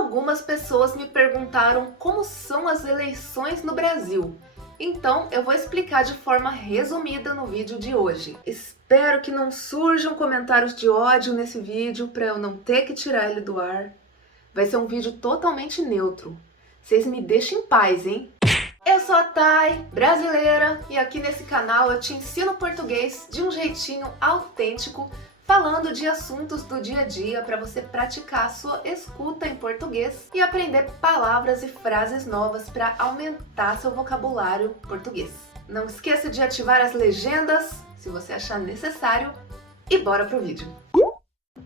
Algumas pessoas me perguntaram como são as eleições no Brasil. Então, eu vou explicar de forma resumida no vídeo de hoje. Espero que não surjam comentários de ódio nesse vídeo para eu não ter que tirar ele do ar. Vai ser um vídeo totalmente neutro. Vocês me deixem em paz, hein? Eu sou a Thay, brasileira, e aqui nesse canal eu te ensino português de um jeitinho autêntico, falando de assuntos do dia a dia para você praticar a sua escuta em português e aprender palavras e frases novas para aumentar seu vocabulário português. Não esqueça de ativar as legendas, se você achar necessário, e bora pro vídeo!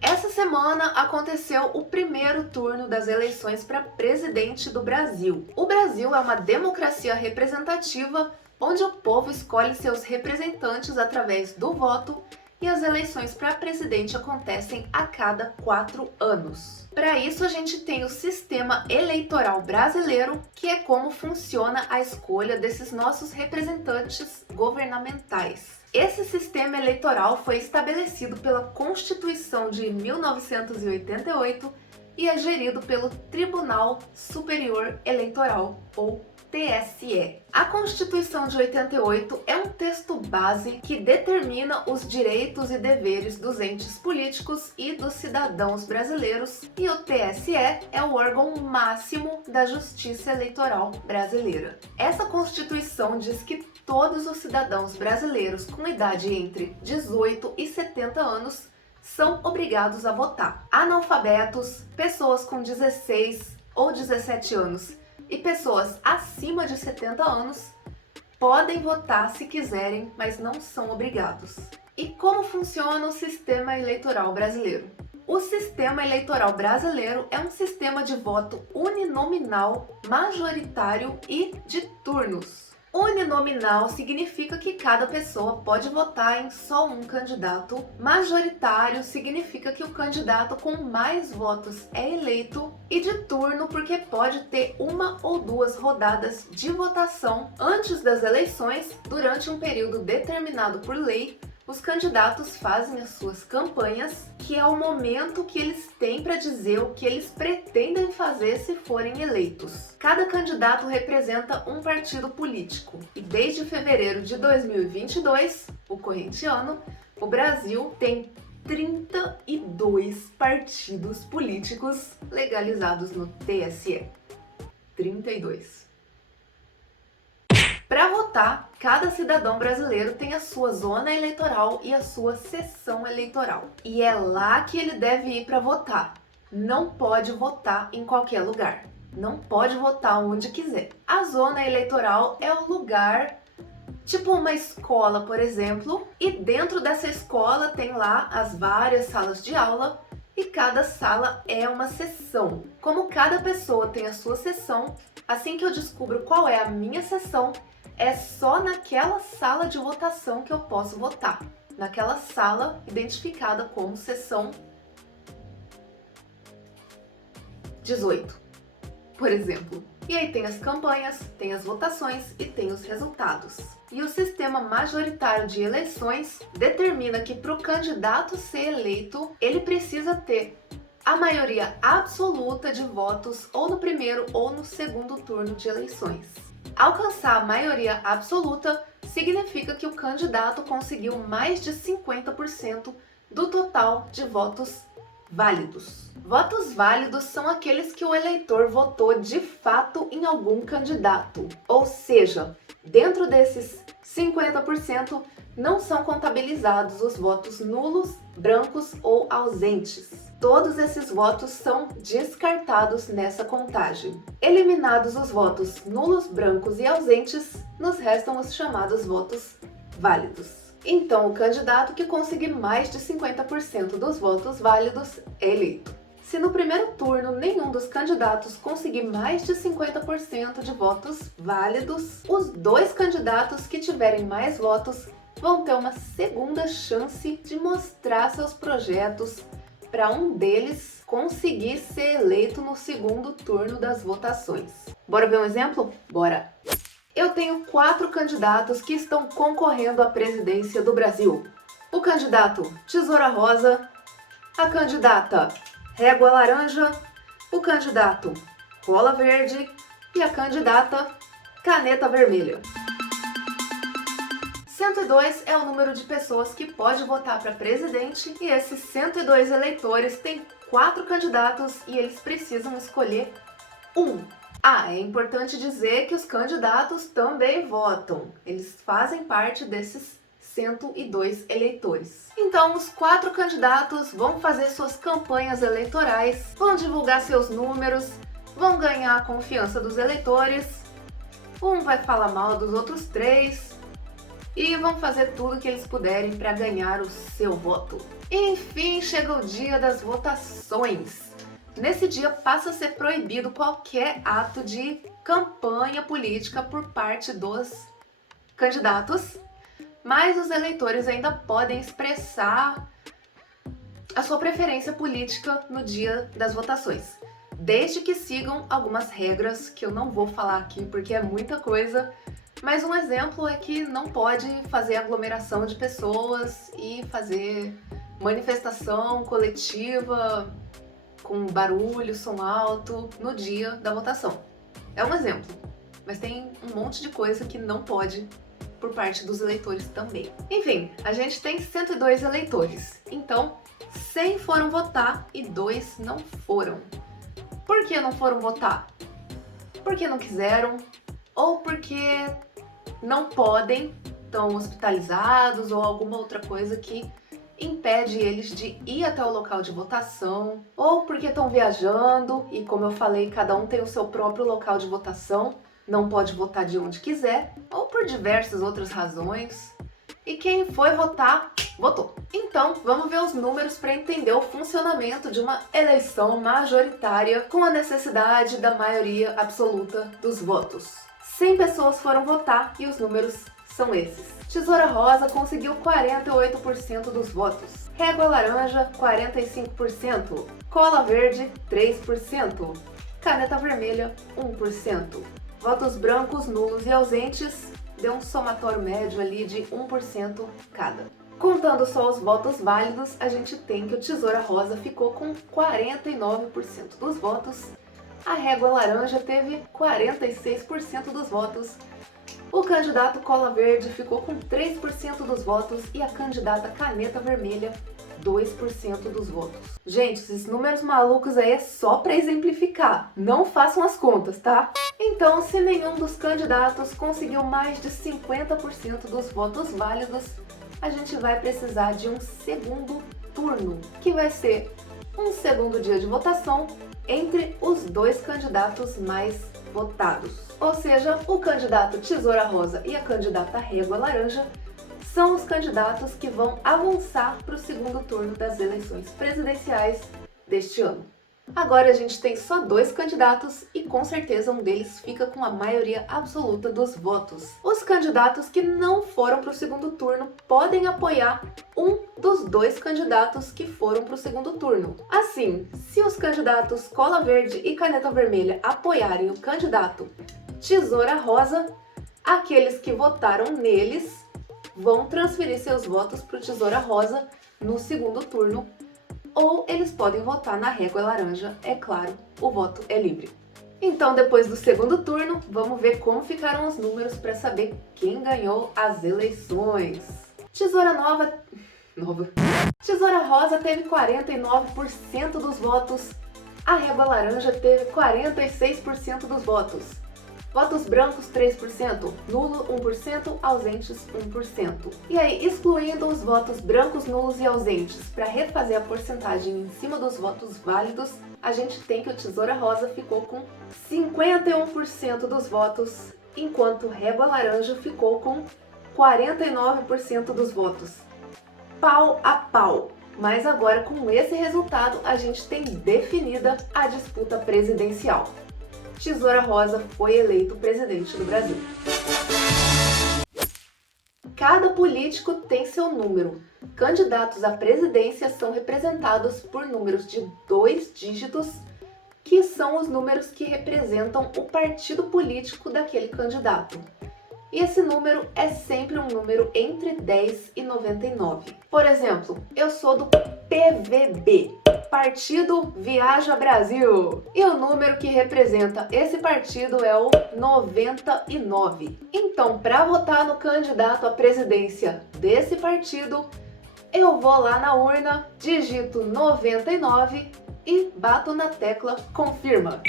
Essa semana aconteceu o primeiro turno das eleições para presidente do Brasil. O Brasil é uma democracia representativa onde o povo escolhe seus representantes através do voto e as eleições para presidente acontecem a cada 4 anos. Para isso a gente tem o sistema eleitoral brasileiro, que é como funciona a escolha desses nossos representantes governamentais. Esse sistema eleitoral foi estabelecido pela Constituição de 1988 e é gerido pelo Tribunal Superior Eleitoral, ou TSE. A Constituição de 88 é um texto base que determina os direitos e deveres dos entes políticos e dos cidadãos brasileiros, e o TSE é o órgão máximo da Justiça Eleitoral brasileira. Essa Constituição diz que todos os cidadãos brasileiros com idade entre 18 e 70 anos são obrigados a votar. Analfabetos, pessoas com 16 ou 17 anos e pessoas acima de 70 anos podem votar se quiserem, mas não são obrigados. E como funciona o sistema eleitoral brasileiro? O sistema eleitoral brasileiro é um sistema de voto uninominal, majoritário e de turnos. Uninominal significa que cada pessoa pode votar em só um candidato. Majoritário significa que o candidato com mais votos é eleito. E de turno porque pode ter uma ou duas rodadas de votação antes das eleições. Durante um período determinado por lei, os candidatos fazem as suas campanhas, que é o momento que eles têm para dizer o que eles pretendem fazer se forem eleitos. Cada candidato representa um partido político e desde fevereiro de 2022, o corrente ano, o Brasil tem 32 partidos políticos legalizados no TSE. 32. Para votar, cada cidadão brasileiro tem a sua zona eleitoral e a sua seção eleitoral. E é lá que ele deve ir para votar. Não pode votar em qualquer lugar. Não pode votar onde quiser. A zona eleitoral é o lugar, tipo uma escola, por exemplo, e dentro dessa escola tem lá as várias salas de aula e cada sala é uma seção. Como cada pessoa tem a sua seção, assim que eu descubro qual é a minha seção, é só naquela sala de votação que eu posso votar. Naquela sala identificada como seção 18, por exemplo. E aí tem as campanhas, tem as votações e tem os resultados. E o sistema majoritário de eleições determina que para o candidato ser eleito, ele precisa ter a maioria absoluta de votos ou no primeiro ou no segundo turno de eleições. Alcançar a maioria absoluta significa que o candidato conseguiu mais de 50% do total de votos válidos. Votos válidos são aqueles que o eleitor votou de fato em algum candidato. Ou seja, dentro desses 50% não são contabilizados os votos nulos, brancos ou ausentes. Todos esses votos são descartados nessa contagem. Eliminados os votos nulos, brancos e ausentes, nos restam os chamados votos válidos. Então, o candidato que conseguir mais de 50% dos votos válidos é eleito. Se no primeiro turno nenhum dos candidatos conseguir mais de 50% de votos válidos, os dois candidatos que tiverem mais votos vão ter uma segunda chance de mostrar seus projetos para um deles conseguir ser eleito no segundo turno das votações. Bora ver um exemplo? Bora! Eu tenho 4 candidatos que estão concorrendo à presidência do Brasil. O candidato Tesoura Rosa, a candidata Régua Laranja, o candidato Cola Verde e a candidata Caneta Vermelha. 102 é o número de pessoas que pode votar para presidente e esses 102 eleitores têm 4 candidatos e eles precisam escolher um. É importante dizer que os candidatos também votam. Eles fazem parte desses 102 eleitores. Então, os 4 candidatos vão fazer suas campanhas eleitorais, vão divulgar seus números, vão ganhar a confiança dos eleitores, um vai falar mal dos outros 3 e vão fazer tudo que eles puderem para ganhar o seu voto. Enfim, chega o dia das votações. Nesse dia passa a ser proibido qualquer ato de campanha política por parte dos candidatos, mas os eleitores ainda podem expressar a sua preferência política no dia das votações, desde que sigam algumas regras que eu não vou falar aqui porque é muita coisa, mas um exemplo é que não pode fazer aglomeração de pessoas e fazer manifestação coletiva com barulho, som alto no dia da votação. É um exemplo, mas tem um monte de coisa que não pode por parte dos eleitores também. Enfim, a gente tem 102 eleitores, então 100 foram votar e 2 não foram. Por que não foram votar? Porque não quiseram ou porque não podem, estão hospitalizados ou alguma outra coisa que impede eles de ir até o local de votação, ou porque estão viajando e, como eu falei, cada um tem o seu próprio local de votação, não pode votar de onde quiser, ou por diversas outras razões. E quem foi votar, votou. Então, vamos ver os números para entender o funcionamento de uma eleição majoritária com a necessidade da maioria absoluta dos votos. 100 pessoas foram votar e os números são esses. Tesoura Rosa conseguiu 48% dos votos. Régua Laranja, 45%. Cola Verde, 3%. Caneta Vermelha, 1%. Votos brancos, nulos e ausentes deu um somatório médio ali de 1% cada. Contando só os votos válidos, a gente tem que o Tesoura Rosa ficou com 49% dos votos. A Régua Laranja teve 46% dos votos. O candidato Cola Verde ficou com 3% dos votos e a candidata Caneta Vermelha 2% dos votos. Gente, esses números malucos aí é só para exemplificar, não façam as contas, tá? Então, se nenhum dos candidatos conseguiu mais de 50% dos votos válidos, a gente vai precisar de um segundo turno, que vai ser um segundo dia de votação entre os 2 candidatos mais votados. Ou seja, o candidato Tesoura Rosa e a candidata Régua Laranja são os candidatos que vão avançar para o segundo turno das eleições presidenciais deste ano. Agora a gente tem só 2 candidatos e com certeza um deles fica com a maioria absoluta dos votos. Os candidatos que não foram para o segundo turno podem apoiar um dos 2 candidatos que foram para o segundo turno. Assim, se os candidatos Cola Verde e Caneta Vermelha apoiarem o candidato Tesoura Rosa, aqueles que votaram neles vão transferir seus votos para o Tesoura Rosa no segundo turno, ou eles podem votar na Régua Laranja, é claro, o voto é livre. Então, depois do segundo turno, vamos ver como ficaram os números para saber quem ganhou as eleições. Tesoura Rosa teve 49% dos votos, a Régua Laranja teve 46% dos votos. Votos brancos 3%, nulo 1%, ausentes 1%. E aí, excluindo os votos brancos, nulos e ausentes para refazer a porcentagem em cima dos votos válidos, a gente tem que o Tesoura Rosa ficou com 51% dos votos, enquanto Régua Laranja ficou com 49% dos votos. Pau a pau. Mas agora, com esse resultado, a gente tem definida a disputa presidencial. Tesoura Rosa foi eleito presidente do Brasil. Cada político tem seu número. Candidatos à presidência são representados por números de 2 dígitos, que são os números que representam o partido político daquele candidato. E esse número é sempre um número entre 10 e 99. Por exemplo, eu sou do PVB. Partido Viaja Brasil. E o número que representa esse partido é o 99. Então, para votar no candidato à presidência desse partido, eu vou lá na urna, digito 99 e bato na tecla confirma.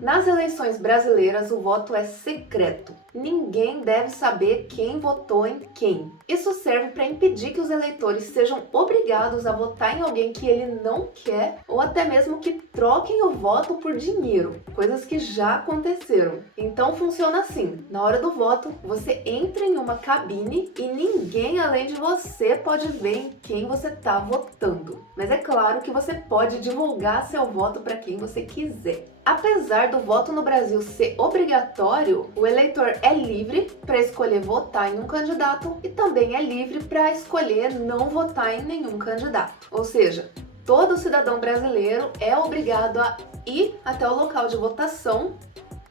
Nas eleições brasileiras, o voto é secreto. Ninguém deve saber quem votou em quem. Isso serve para impedir que os eleitores sejam obrigados a votar em alguém que ele não quer ou até mesmo que troquem o voto por dinheiro, coisas que já aconteceram. Então funciona assim: na hora do voto, você entra em uma cabine e ninguém além de você pode ver em quem você está votando. Mas é claro que você pode divulgar seu voto para quem você quiser. Apesar do voto no Brasil ser obrigatório, o eleitor é livre para escolher votar em um candidato e também é livre para escolher não votar em nenhum candidato. Ou seja, todo cidadão brasileiro é obrigado a ir até o local de votação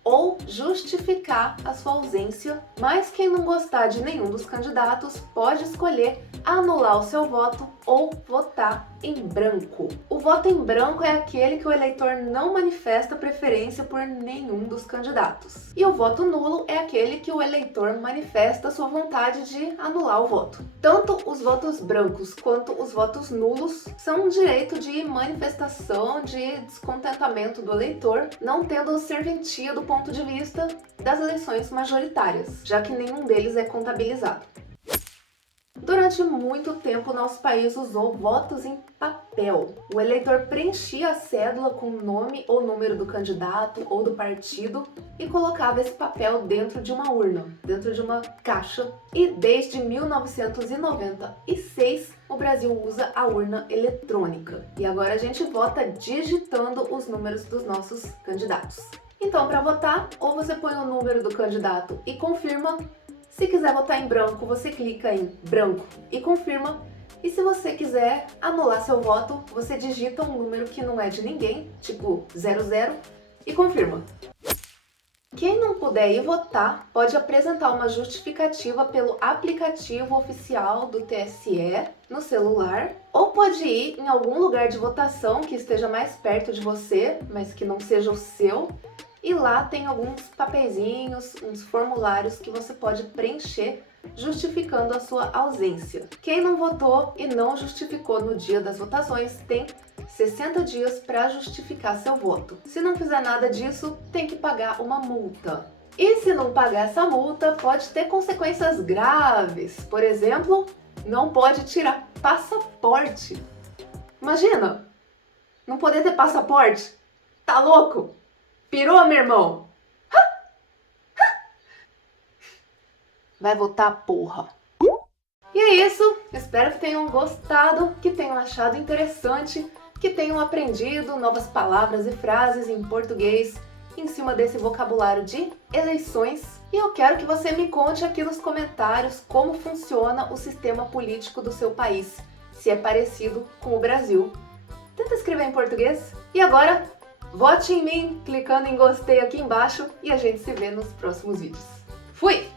ou justificar a sua ausência, mas quem não gostar de nenhum dos candidatos pode escolher anular o seu voto ou votar em branco. O voto em branco é aquele que o eleitor não manifesta preferência por nenhum dos candidatos. E o voto nulo é aquele que o eleitor manifesta sua vontade de anular o voto. Tanto os votos brancos quanto os votos nulos são um direito de manifestação de descontentamento do eleitor, não tendo serventia do ponto de vista das eleições majoritárias, já que nenhum deles é contabilizado. Durante muito tempo, nosso país usou votos em papel. O eleitor preenchia a cédula com o nome ou número do candidato ou do partido e colocava esse papel dentro de uma urna, dentro de uma caixa. E desde 1996, o Brasil usa a urna eletrônica. E agora a gente vota digitando os números dos nossos candidatos. Então, para votar, ou você põe o número do candidato e confirma. Se quiser votar em branco, você clica em branco e confirma. E se você quiser anular seu voto, você digita um número que não é de ninguém, tipo 00, e confirma. Quem não puder ir votar pode apresentar uma justificativa pelo aplicativo oficial do TSE no celular, ou pode ir em algum lugar de votação que esteja mais perto de você, mas que não seja o seu. E lá tem alguns papeizinhos, uns formulários que você pode preencher justificando a sua ausência. Quem não votou e não justificou no dia das votações tem 60 dias para justificar seu voto. Se não fizer nada disso, tem que pagar uma multa. E se não pagar essa multa, pode ter consequências graves. Por exemplo, não pode tirar passaporte. Imagina, não poder ter passaporte? Tá louco? Pirou, meu irmão? Vai votar, porra. E é isso. Espero que tenham gostado, que tenham achado interessante, que tenham aprendido novas palavras e frases em português em cima desse vocabulário de eleições. E eu quero que você me conte aqui nos comentários como funciona o sistema político do seu país, se é parecido com o Brasil. Tenta escrever em português. E agora, vote em mim clicando em gostei aqui embaixo e a gente se vê nos próximos vídeos. Fui!